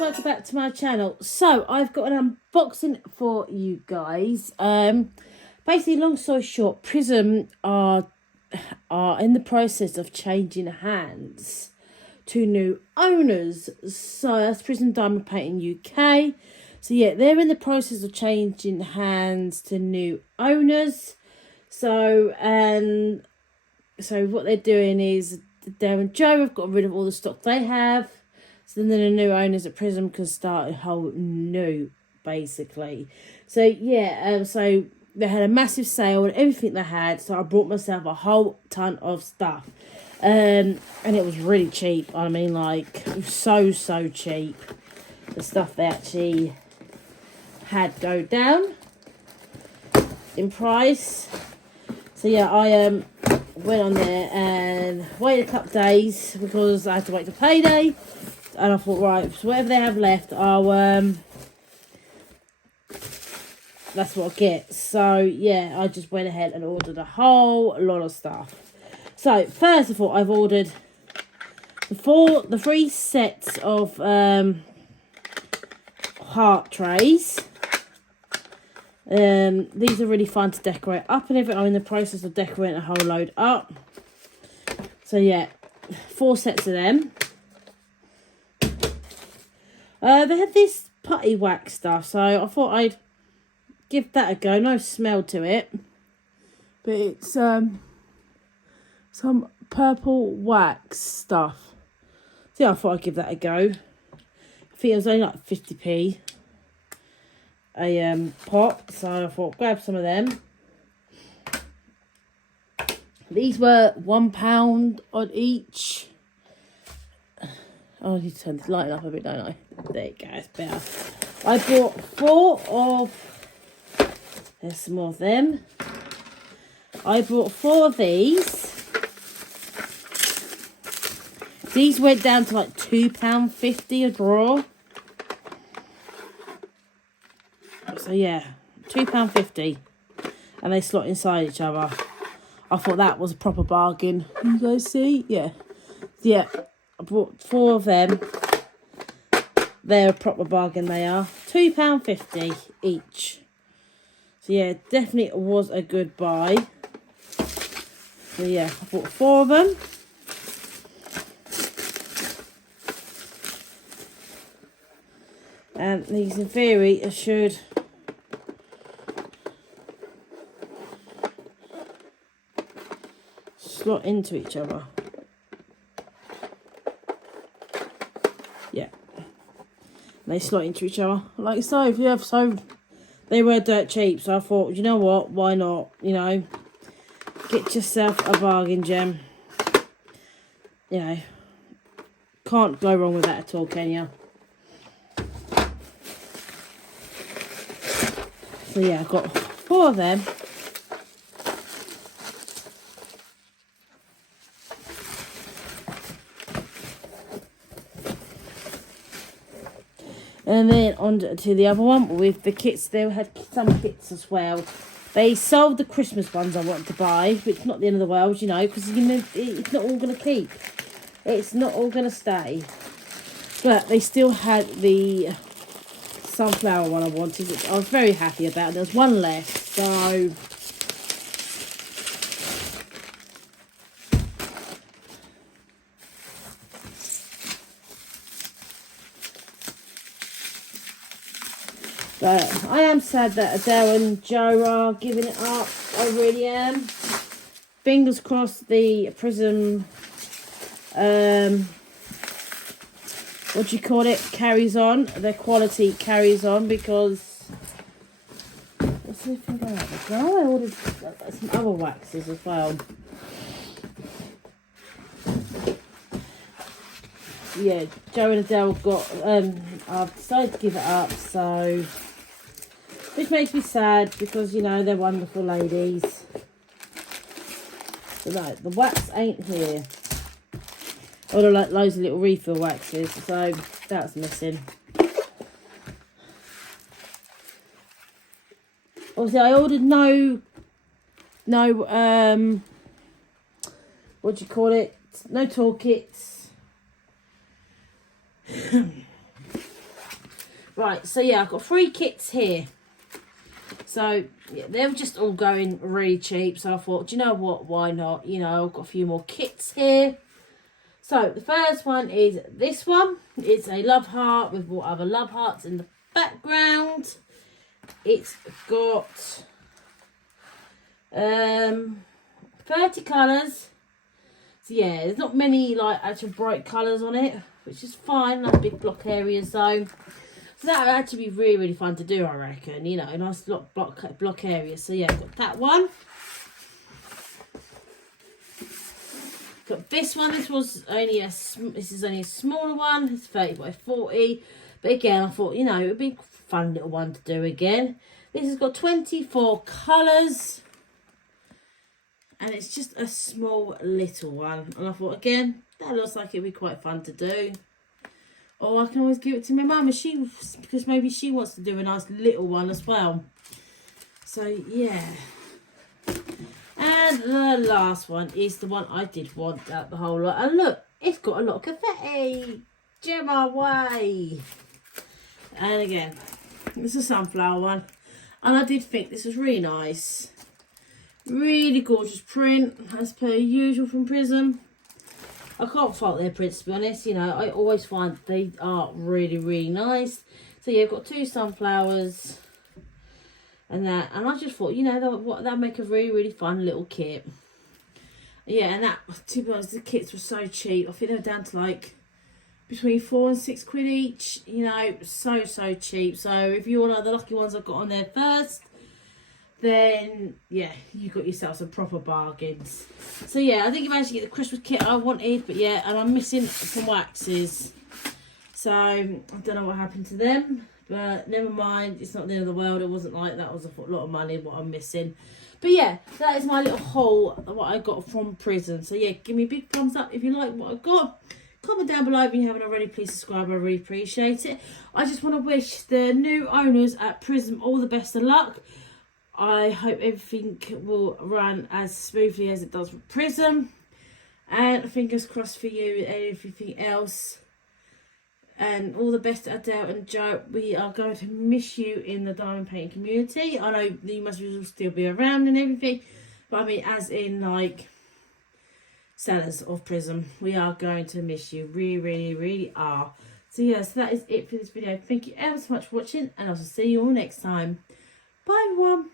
Welcome back to my channel. So I've got an unboxing for you guys. Basically, long story short, Prism are in the process of changing hands to new owners. So that's Prism Diamond Painting UK. So yeah, they're in the process of changing hands to new owners. So what they're doing is Dale and Joe have got rid of all the stock they have. So then the new owners at Prism can start a whole new, basically. So yeah, so they had a massive sale on everything they had. So I bought myself a whole ton of stuff. And it was really cheap. I mean, like, so cheap. The stuff they actually had go down in price. So yeah, I went on there and waited a couple of days because I had to wait for payday. And I thought, right, so whatever they have left, I'll that's what I get. So yeah, I just went ahead and ordered a whole lot of stuff. So first of all, I've ordered the 3 sets of heart trays. These are really fun to decorate up and everything. I'm in the process of decorating a whole load up. So yeah, 4 sets of them. They had this putty wax stuff, so I thought I'd give that a go. No smell to it, but it's some purple wax stuff. So yeah, I thought I'd give that a go. I think it was only like 50p a pot, so I thought grab some of them. These were £1 on each. Oh, I need to turn the light up a bit, don't I? There you go, it's better. I bought 4 of... There's some more of them. I bought 4 of these. These went down to like £2.50 a drawer. So yeah, £2.50. And they slot inside each other. I thought that was a proper bargain. You guys see? Yeah. Yeah. I bought 4 of them. They're a proper bargain, they are. £2.50 each. So yeah, definitely was a good buy. So yeah, I bought 4 of them. And these in theory should slot into each other. Yeah, they slot into each other like so. Yeah, so they were dirt cheap, so I thought, you know what, why not, you know, get yourself a bargain gem. You know, can't go wrong with that at all, can you? So yeah, I got 4 of them. And then on to the other one with the kits. They had some kits as well. They sold the Christmas ones I wanted to buy, but it's not the end of the world, you know, because you know, it's not all going to keep. It's not all going to stay. But they still had the sunflower one I wanted, which I was very happy about. There's one left, so... But I am sad that Adele and Joe are giving it up. I really am. Fingers crossed the Prism, what do you call it, carries on. Their quality carries on, because... Let's see if I can go out there. I ordered some other waxes as well. Yeah, Joe and Adele got, I've decided to give it up, so... Which makes me sad, because, you know, they're wonderful ladies. But no, the wax ain't here. Although, like, loads of little refill waxes, so that's missing. Obviously, I ordered no no, what do you call it? No toolkits. Right, so yeah, I've got 3 kits here. So yeah, they were just all going really cheap. So I thought, do you know what? Why not? You know, I've got a few more kits here. So the first one is this one. It's a love heart with what other love hearts in the background. It's got 30 colours. So yeah, there's not many like actual bright colours on it, which is fine. Like big block areas though. So that would actually be really, really fun to do, I reckon. You know, a nice block area. So yeah, got that one. Got this one. This is only a smaller one. It's 30 by 40. But again, I thought, you know, it would be a fun little one to do again. This has got 24 colours. And it's just a small little one. And I thought, again, that looks like it'd be quite fun to do. Or I can always give it to my mum because maybe she wants to do a nice little one as well. So, yeah. And the last one is the one I did want out the whole lot. And look, it's got a lot of confetti. Gemma way. And again, it's a sunflower one. And I did think this was really nice. Really gorgeous print, as per usual from Prism. I can't fault their prints, to be honest. You know, I always find they are really, really nice. So yeah, I've got 2 sunflowers and that. And I just thought, you know, that'd make a really, really fun little kit. Yeah, and that, to be honest, the kits were so cheap. I think they were down to like between 4 and 6 quid each. You know, so cheap. So if you're one of the lucky ones I've got on there first, then yeah, you got yourself some proper bargains. So yeah, I think I managed to get the Christmas kit I wanted, but yeah, and I'm missing some waxes. So I don't know what happened to them, but never mind, it's not the end of the world. It wasn't like that was a lot of money what I'm missing. But yeah, that is my little haul, what I got from Prism. So yeah, give me a big thumbs up if you like what I got. Comment down below if you haven't already. Please subscribe. I really appreciate it. I just want to wish the new owners at Prism all the best of luck. I hope everything will run as smoothly as it does with Prism. And fingers crossed for you and everything else. And all the best to Adele and Joe. We are going to miss you in the diamond painting community. I know you must still be around and everything. But I mean, as in like sellers of Prism. We are going to miss you. We really are. So yeah, so that is it for this video. Thank you ever so much for watching. And I'll see you all next time. Bye everyone.